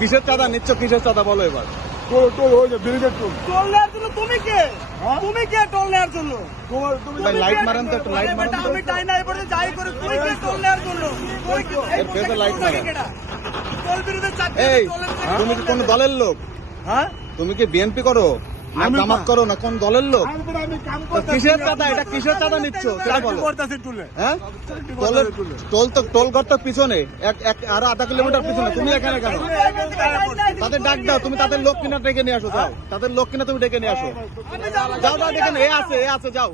কিসের চাঁদা নিচ্ছ, কিসের চাঁদা বলো এবার? তুমি কে? তুমি কে টোল নেওয়ার জন্য? ভাই লাইট মারেন তো, একটু লাইট মারেন তো। আমি টাই না এবারে যাই করে তুই কে টোল নেওয়ার জন্য? এর ফেসে লাইট মারেন। টোল বিরোধী চাকরি এই তুমি কি কোন দলের লোক? হ্যাঁ তুমি কি বিএনপি করো না জামাত করো না কোন দলের লোক? কিসের চাঁদা এটা, কিসের চাঁদা নিচ্ছ সেটা বলো। হ্যাঁ টোল ঘরটার পিছনে আরো আধা কিলোমিটার পিছনে, তুমি এখানে কেন? তাদের ডাক দাও, তুমি তাদের লোক কিনা ডেকে নিয়ে আসো, যাও তাদের লোক কিনা তুমি ডেকে নিয়ে আসো, যাও যাও ডেকে নিয়ে এ আছে যাও,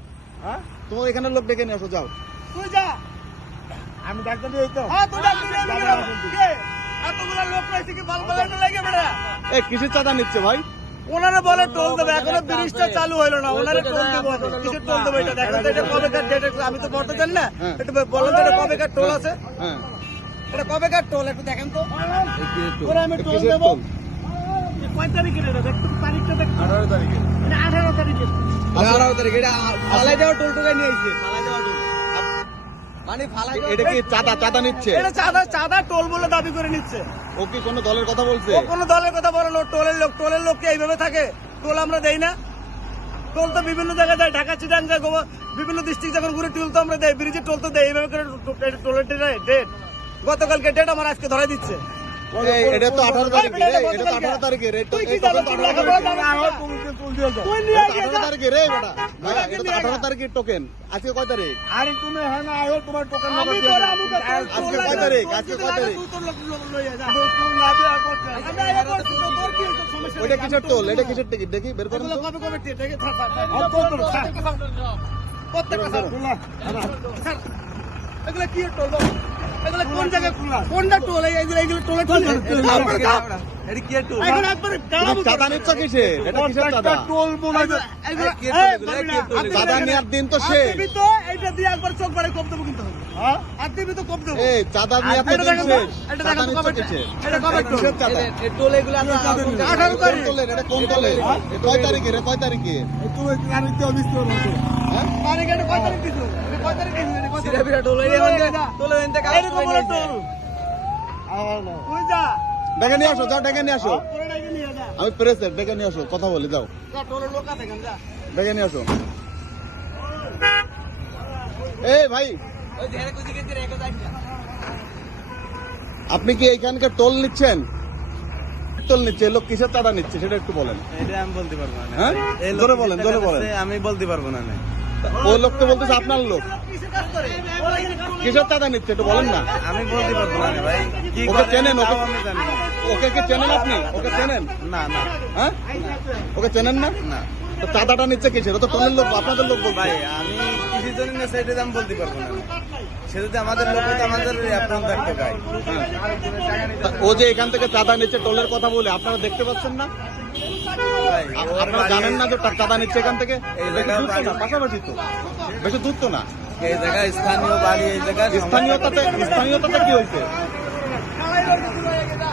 তোমার এখানে লোক ডেকে নিয়ে আসো, যাও। তুই যা, আমি ডাক্তার দিই তো। হ্যাঁ তুই ডাক দিবি কে? এতগুলো লোক রয়েছে কি বাল বালানো লাগে বেটা? এই কিসের চাঁদা নিচ্ছে ভাই? ওনারা বলে টোল দেবে, এখনো ব্রিজটা চালু হলো না, ওনারা টোল দেবো। কিসের টোল দেবো এটা দেখেন তো, এটা কবেকার ডেট? আমি তো বলতে জানি না, একটু বলেন তো এটা কবেকার টোল আছে? হ্যাঁ এটা কবেকার টোল একটু দেখেন তো। ওরা আমি টোল দেবো। কয় তারিখের এটা দেখ তো, তারিখটা দেখ। 18 তারিখে। এটা 18 তারিখে। 18 তারিখে এটা ফালাই দেওয়া টোল টোকাই নিয়ে আইছে। মানে ফালাই এটা কি চাঁদা নিচ্ছে? এটা চাঁদা টোল বলে দাবি করে নিচ্ছে। ও কি কোন দলের কথা বলছে? ও কোনো দলের কথা বলে না, টোলের লোক কি এইভাবে থাকে? টোল আমরা দেই না? টোল তো বিভিন্ন জায়গায় দেয়, ঢাকা চিটাং যায়, বিভিন্ন ডিস্ট্রিক্ট যখন ঘুরে টোল তো আমরা দেই, ব্রিজের টোল তো দেয়। এইভাবে করে টোলের ডেট গতকালকে ডেট আমার আজকে ধরাই দিচ্ছে। এটা তো 18 তারিখে রে, এটা তো 18 তারিখে রে, তুই কি জানো? তুই লেখা পড়া জানো না? তুই নিয়ে আয় 18 তারিখে রে বেটা, এটা তো 18 তারিখের টোকেন। আজকে কয় তারিখ? আরে তুমি হ্যাঁ না আয়ো তোমার টোকেন আমি তোর আমুকে আজকে কয় তারিখ? আজকে কয় তারিখ? তুই তোর লোক লইয়া যা। তুমি না দেয়া করতে। আমি আয়া করছি তো, তোর কি হইছে সমস্যা? ওইটা কিসের টোল, এটা কিসের টিকিট দেখি বের করুন এগুলো তো। কবে ঠিক আছে? তোলা ছাড়। এগুলো কি টোল বাবু? এগুলো কোন জায়গায় কোনটা টোল? এইগুলো টোলের টোল। এটা কি টোল? এখন একবারে তুমি চাঁদা নিচ্ছ কিসের? এটা কিসের চাঁদা? টোল মনে হয় চাঁদা নেওয়ার দিন তো শেষ। দিবি তো এইটা দিয়ে একবার চোখ বাড়ি কম দেবো কিন্তু। হ্যাঁ আর দিবি তো কম দেবো। এই চাঁদা নেওয়ার তো এটা দিন দেখেন তো, শেষ। এটা চাঁদা দেখেন তো নিচ্ছ কবে কিসের? এটা কবে টোল? কিসের চাঁদা? 18 কোন তারিখ। টোলের? এটা কোন টোলের? এ কয় তারিখে রে, কয় তারিখে? তুমি জানি তো মিস্ত্রি বলছো হ্যাঁ তারিখ এটা কয় তারিখ দিছো? এটা কয় তারিখ দিছো? এটা কয় তারিখ? এরকম বড় টোল। তুই যা, ডেকে নিয়ে আসো, যাও ডেকে নিয়ে আসো। তোরা নাকি নিয়ে যা। আমি প্রেসের, ডেকে নিয়ে আসো, কথা বলি, যাও যা, টোলের লোক আছে এখানে, যা। ডেকে নিয়ে আসো। এই ভাই, আপনি কি এইখানকার টোল নিচ্ছেন? টোল নিচ্ছে, লোক কিসের চাঁদা নিচ্ছে সেটা একটু বলেন। এটা আমি বলতে পারবো না। হ্যাঁ এই লোক জোরে বলেন, জোরে যেটা বলেন। করছে আমি বলতে পারবো না। ওই লোক তো বলতেছে আপনার লোক, কিসে কাজ করে? কিসের চাঁদা নিচ্ছে একটু বলেন না। আমি বলতে পারবো না ভাই। কি ওকে করে চেনেন? তাও ওকে আমি জানি না। ওকে কি চেনেন আপনি? ওকে চেনেন? না না হ্যাঁ ওকে চেনেন না? না তো চাঁদাটা নিচ্ছে কিসের? ও তো টোলের লোক, আপনাদের লোক বলছে। ভাই, আমি কিছু জানি না, সেটা আমি বলতে পারবো না। সেটা তো আমাদের লোক, তো আমাদের আপন থাকতো ভাই। তা ও যে এখান থেকে চাঁদা নিচ্ছে টোলের কথা বলে, আপনারা দেখতে পাচ্ছেন না? ভাই, ওর আপনারা বাড়ি জানেন না যে চাঁদা নিচ্ছে এখান থেকে? এই বেশি জায়গায় দূর তো না, বাড়ি। পাশাপাশি তো, বেশি দূর তো না। এই জায়গায় স্থানীয় বাড়ি, এই জায়গায় স্থানীয়তাতে কি হয়েছে? খালাই রয়েছে, তুই লইয়া যা।